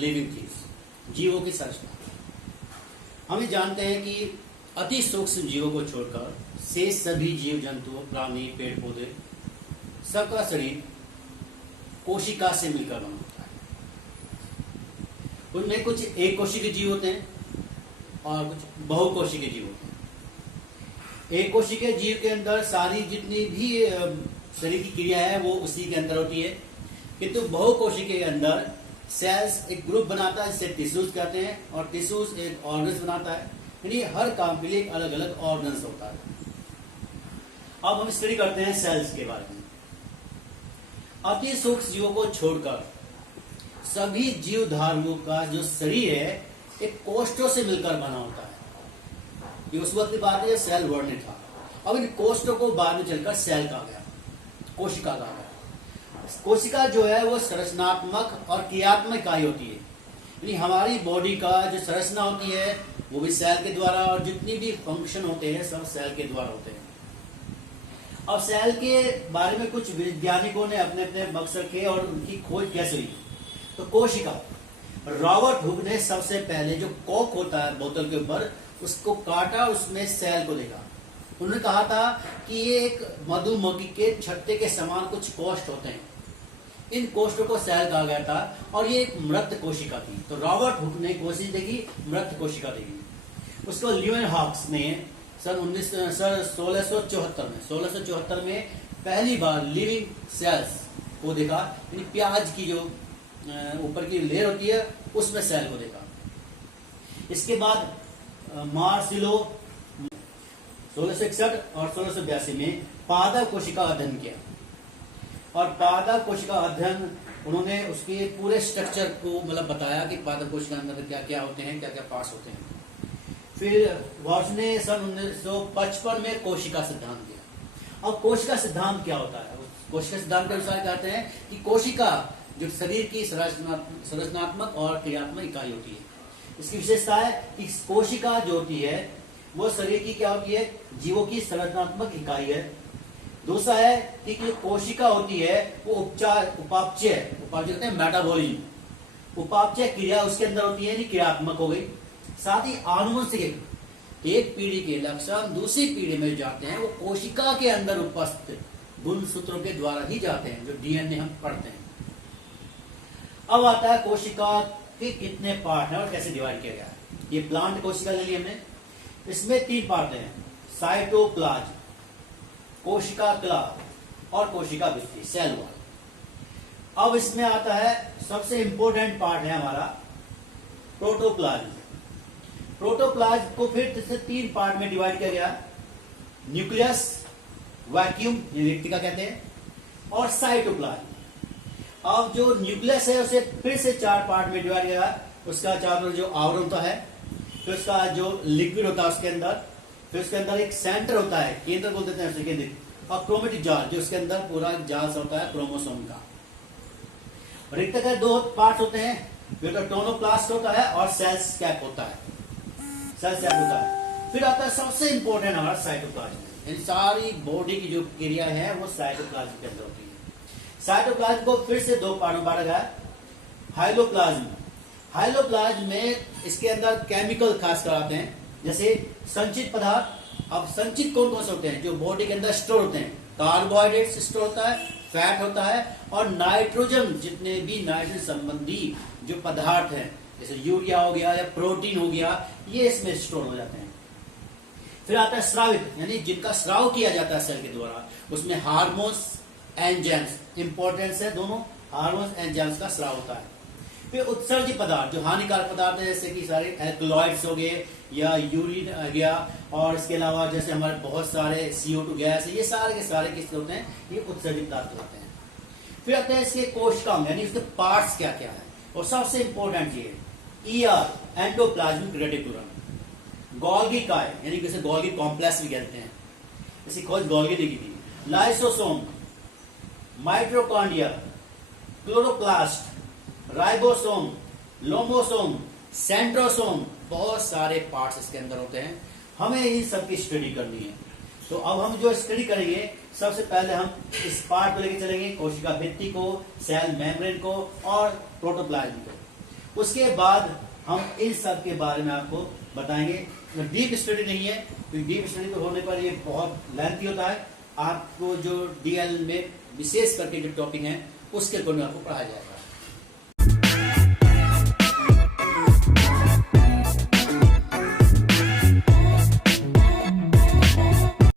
Living things, जीवों की संरचना। हम जानते हैं कि अति सूक्ष्म जीवों को छोड़कर शेष सभी जीव जंतु, प्राणी, पेड़ पौधे, सबका शरीर कोशिका से मिलकर बना होता है। उनमें कुछ एक कोशिकीय जीव होते हैं और कुछ बहुकोशिकीय जीव होते हैं। एक कोशिकीय जीव के अंदर सारी जितनी भी शरीर की क्रिया है वो उसी के अंदर होती है, किंतु बहुकोशिकीय के अंदर सेल्स एक ग्रुप बनाता है जिसे टिश्यूज कहते हैं, और टिश्यूज एक ऑर्गन्स बनाता है, यानी हर काम के लिए एक अलग अलग ऑर्गन्स होता है। अब हम स्टडी करते हैं सेल्स के बारे में। अति सूक्ष्म जीवों को छोड़कर सभी जीव धारुओं का जो शरीर है एक कोष्ठों से मिलकर बना होता है। ये उस वक्त की बात है सेल वर्ड नहीं था। अब इन कोष्ठों को बाद में चलकर सेल कहा गया, कोशिका कहा गया। कोशिका जो है वो संरचनात्मक और क्रियात्मक इकाई होती है, यानी हमारी बॉडी का जो संरचना होती है वो भी सेल के द्वारा, और जितनी भी फंक्शन होते हैं सब सेल के द्वारा होते हैं। अब सेल के बारे में कुछ वैज्ञानिकों ने अपने अपने मकसद रखे और उनकी खोज कैसे हुई। तो कोशिका, रॉबर्ट हुक ने सबसे पहले जो कॉक होता है बोतल के ऊपर उसको काटा, उसमें सेल को देखा। उन्होंने कहा था कि ये एक मधुमक्खी के छत्ते के समान कुछ कोष्ठ होते हैं, इन कोष्ठों को सेल कहा गया था, और ये एक मृत कोशिका थी। तो रॉबर्ट हुक ने कोशिश देखी, मृत कोशिका देखी। उसको ल्यूवेनहॉक्स ने सन 1674 में पहली बार लिविंग सेल्स को देखा, यानी प्याज की जो ऊपर की लेयर होती है उसमें सेल को देखा। इसके बाद मार्सिलो 1661 और 1682 में पादप कोशिका अध्ययन किया, और पादप कोशिका अध्ययन उन्होंने उसके पूरे स्ट्रक्चर को मतलब बताया कि पादप कोशिका के अंदर क्या क्या होते हैं, क्या क्या पार्ट्स होते हैं। फिर वॉल्श ने सन 1955 में कोशिका सिद्धांत दिया। अब कोशिका सिद्धांत क्या होता है? कोशिका सिद्धांत के अनुसार कहते हैं कि कोशिका जो शरीर की संरचनात्मक और क्रियात्मक इकाई होती है। इसकी विशेषता है कि कोशिका जो होती है वो शरीर की क्या होती है, जीवों की संरचनात्मक इकाई है। दूसरा है कि जो कोशिका होती है वो उपापचय कहते हैं मेटाबॉलिज्म, उपापचय क्रिया उसके अंदर होती है, यानी क्रियात्मक हो गई। साथ ही आनुवंशिक, एक पीढ़ी के लक्षण दूसरी पीढ़ी में जाते हैं वो कोशिका के अंदर उपस्थित गुणसूत्रों के द्वारा ही जाते हैं, जो डीएनए हम पढ़ते हैं। अब आता है कोशिका के कितने पार्ट हैं और कैसे डिवाइड किया गया है। ये प्लांट कोशिका ले ली हमने, इसमें 3 पार्ट हैं, साइटोप्लाज्म, कोशिका कला और कोशिका भित्ति, सेल वॉल। अब इसमें आता है सबसे इंपॉर्टेंट पार्ट है हमारा प्रोटोप्लाज्म। प्रोटोप्लाज्म को फिर से 3 पार्ट में डिवाइड किया गया, न्यूक्लियस, वैक्यूम रिक्तिका कहते हैं, और साइटोप्लाज्म। अब जो न्यूक्लियस है उसे फिर से 4 पार्ट में डिवाइड किया, उसका चारों जो आवरण होता है, फिर उसका जो लिक्विड होता है उसके अंदर, फिर उसके अंदर एक सेंटर होता है, केंद्र बोल देते हैं उसे केंद्र, और क्रोमेटिक जाल जो उसके अंदर पूरा जाल होता है क्रोमोसोम का। रिक्तिका के 2 पार्ट होते हैं, तो टोनोप्लास्ट होता है और सेल्स कैप होता है, सेल्स कैप होता है। फिर आता है सबसे इंपॉर्टेंट हमारा साइटोप्लाज्म। इन सारी बॉडी की जो क्रिया है वो साइटोप्लाज्म के अंदर होती है। साइटोप्लाज्म को फिर से 2 पार्ट में बांटा गया, हाइलोप्लाज्म। हाइलोप्लाज्म में इसके अंदर केमिकल खास कर आते हैं, जैसे संचित पदार्थ। अब संचित कौन कौन से होते हैं जो बॉडी के अंदर स्टोर होते हैं? कार्बोहाइड्रेट स्टोर होता है, फैट होता है, और नाइट्रोजन, जितने भी नाइट्रोजन संबंधी जो पदार्थ हैं जैसे यूरिया हो गया या प्रोटीन हो गया, ये इसमें स्टोर हो जाते हैं। फिर आता है स्रावित, यानी जिनका स्राव किया जाता है सेल के द्वारा, उसमें हार्मोन्स, एंजाइम्स, इंपॉर्टेंस है दोनों, हार्मोन्स एंजाइम्स का स्राव होता है। फिर उत्सर्जित पदार्थ जो हानिकारक पदार्थ है, जैसे कि सारे एल्कलॉइड्स हो गए या यूरिन आ गया, और इसके अलावा जैसे हमारे बहुत सारे CO2 गैस है, ये सारे के सारे किस होते हैं, ये उत्सर्जित पदार्थ होते हैं। फिर आते हैं इसके कोशिकांग, यानी इसके पार्ट्स क्या क्या है, और सबसे इंपॉर्टेंट ये ER, एंडोप्लाज्मिक रेटिकुलम, गोल्गी काय, यानी जैसे गोल्गी कॉम्प्लेक्स भी कहते हैं, इसी खोज गोल्गी ने की थी, lysosome, mitochondria, chloroplast, ribosome, lomasome, centrosome, बहुत सारे पार्ट्स इसके अंदर होते हैं। हमें इन सब की स्टडी करनी है। तो अब हम जो स्टडी करेंगे, सबसे पहले हम इस पार्ट को लेके चलेंगे, कोशिका भित्ति को, सेल मेम्ब्रेन को और प्रोटोप्लाज्म को। उसके बाद हम इन सब के बारे में आपको बताएंगे। डीप स्टडी नहीं है, क्योंकि डीप स्टडी तो होने पर ये बहुत लेंथी होता है। आपको जो डीएल में विशेष करके जो टॉपिक है उसके अकॉर्डिंग आपको पढ़ाया जाएगा।